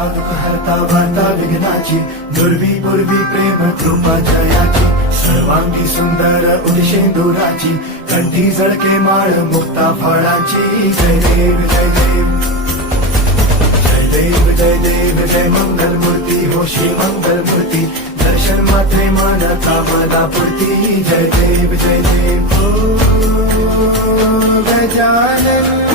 करता दुःख हरता वार्ता विघ्नाची, दुर्वी पूर्वी प्रेम कृपा जयाची, सर्वांगी सुंदर उदिशेंदुराची, कंठी झळके माळ मुक्ता फळाची. जय देव जय देव जय देव जय देव जय मंगल मूर्ती हो श्री मंगल मूर्ती, दर्शन मात्रे मन कामना पूर्ती. जय देव जय देव. ओ गजानन